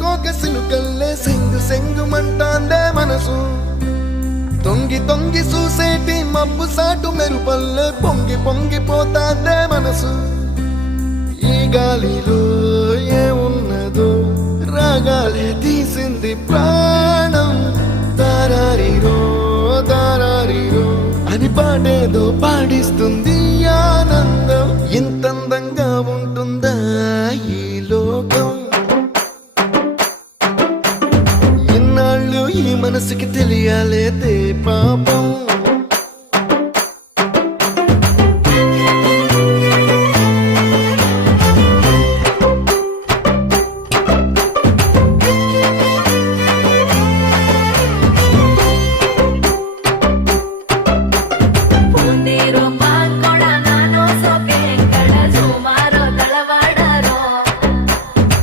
కోక సిలుకల్లే సెంగు సెంగుమంటాందే మనసు తొంగి తొంగి చూసేటి మబ్బు సాటు మెరుపల్లే పొంగి పొంగిపోతాందే మనసు ఈ గాలిలో ఏమున్నదో రాగాలే తీసింది